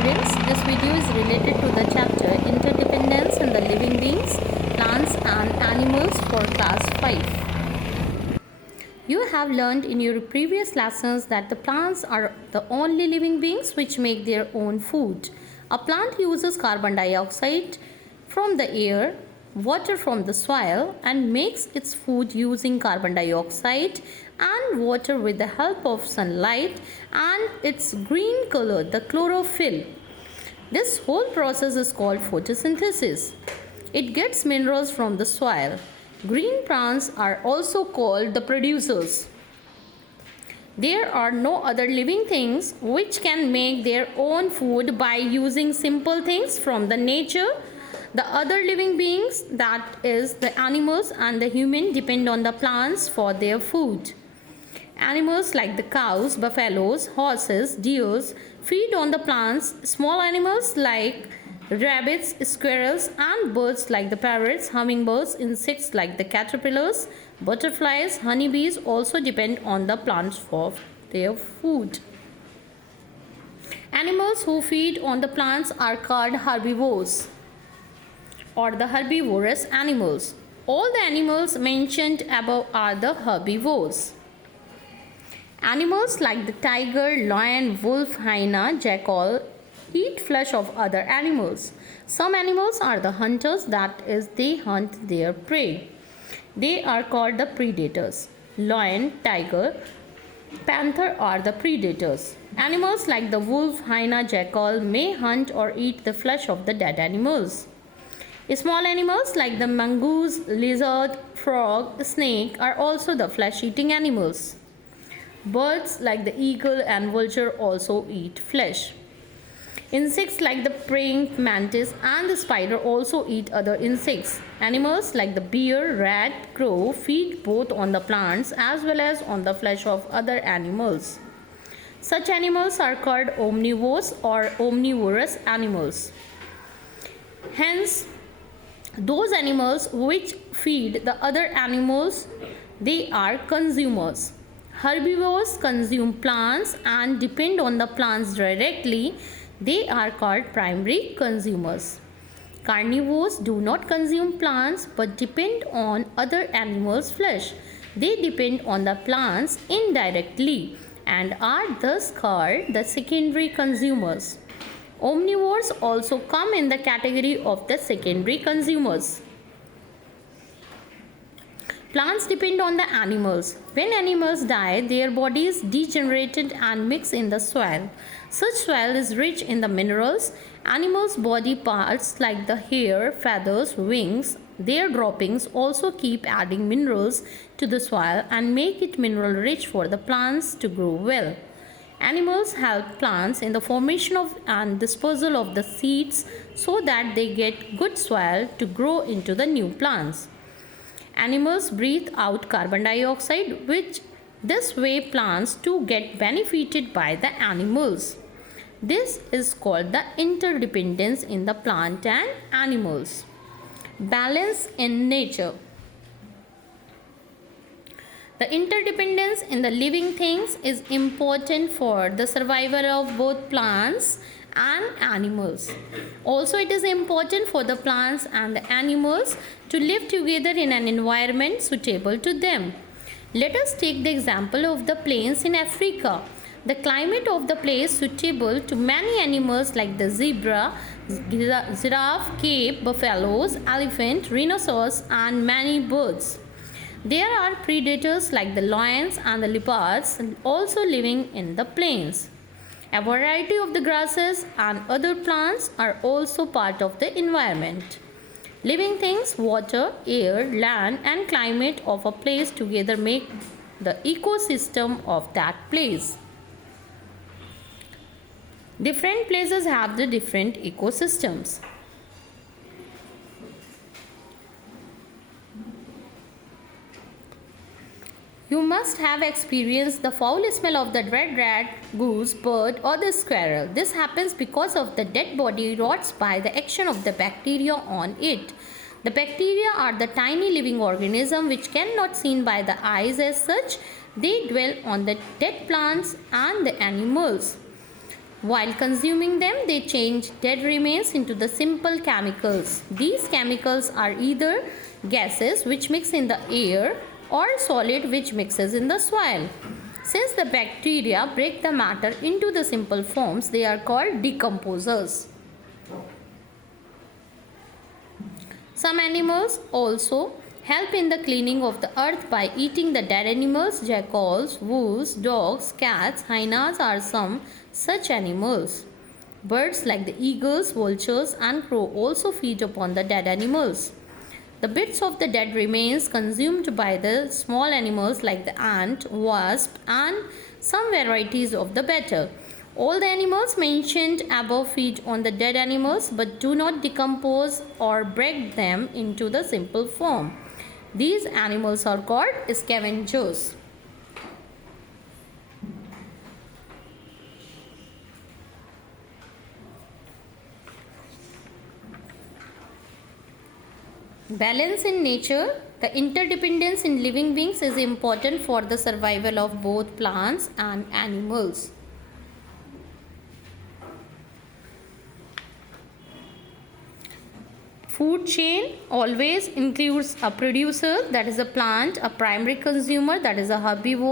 students, this video is related to the chapter Interdependence in the Living Beings, Plants and Animals for class 5. You have learned in your previous lessons that the plants are the only living beings which make their own food. A plant uses carbon dioxide from the air, water from the soil, and makes its food using carbon dioxide and water with the help of sunlight and its green color, the chlorophyll. This whole process is called photosynthesis. It gets minerals from the soil. Green plants are also called the producers. There are no other living things which can make their own food by using simple things from the nature. The other living beings, that is the animals and the human, depend on the plants for their food. Animals like the cows, buffaloes, horses, deers feed on the plants. Small animals like rabbits, squirrels, and birds like the parrots, hummingbirds, insects like the caterpillars, butterflies, honeybees also depend on the plants for their food. Animals who feed on the plants are called herbivores or the herbivorous animals. All the animals mentioned above are the herbivores. Animals like the tiger, lion, wolf, hyena, jackal eat flesh of other animals. Some animals are the hunters, that is, they hunt their prey. They are called the predators. Lion, tiger, panther are the predators. Animals like the wolf, hyena, jackal may hunt or eat the flesh of the dead animals. Small animals like the mongoose, lizard, frog, snake are also the flesh-eating animals. Birds like the eagle and vulture also eat flesh. Insects like the praying mantis and the spider also eat other insects. Animals like the bear, rat, crow feed both on the plants as well as on the flesh of other animals. Such animals are called omnivores or omnivorous animals. Hence, those animals which feed the other animals, they are consumers. Herbivores consume plants and depend on the plants directly. They are called primary consumers. Carnivores do not consume plants but depend on other animals' flesh. They depend on the plants indirectly and are thus called the secondary consumers. Omnivores also come in the category of the secondary consumers. Plants depend on the animals. When animals die, their bodies degenerated and mix in the soil. Such soil is rich in the minerals. Animals' body parts like the hair, feathers, wings, their droppings also keep adding minerals to the soil and make it mineral rich for the plants to grow well. Animals help plants in the formation of and disposal of the seeds so that they get good soil to grow into the new plants. Animals breathe out carbon dioxide, which this way plants too get benefited by the animals. This is called the interdependence in the plant and animals. Balance in nature. The interdependence in the living things is important for the survival of both plants and animals. Also, it is important for the plants and the animals to live together in an environment suitable to them. Let us take the example of the plains in Africa. The climate of the place suitable to many animals like the zebra, giraffe, cape, buffaloes, elephant, rhinoceros, and many birds. There are predators like the lions and the leopards also living in the plains. A variety of the grasses and other plants are also part of the environment. Living things, water, air, land, and climate of a place together make the ecosystem of that place. Different places have the different ecosystems. You must have experienced the foul smell of the dead rat, goose, bird, or the squirrel. This happens because of the dead body rots by the action of the bacteria on it. The bacteria are the tiny living organisms which cannot seen by the eyes as such. They dwell on the dead plants and the animals. While consuming them, they change dead remains into the simple chemicals. These chemicals are either gases which mix in the air or solid which mixes in the soil. Since the bacteria break the matter into the simple forms, they are called decomposers. Some animals also help in the cleaning of the earth by eating the dead animals. Jackals, wolves, dogs, cats, hyenas are some such animals. Birds like the eagles, vultures, and crow also feed upon the dead animals. The bits of the dead remains consumed by the small animals like the ant, wasp, and some varieties of the beetle. All the animals mentioned above feed on the dead animals but do not decompose or break them into the simple form. These animals are called scavengers. Balance in nature. The interdependence in living beings is important for the survival of both plants and animals. Food chain always includes a producer, that is a plant, a primary consumer, that is a herbivore,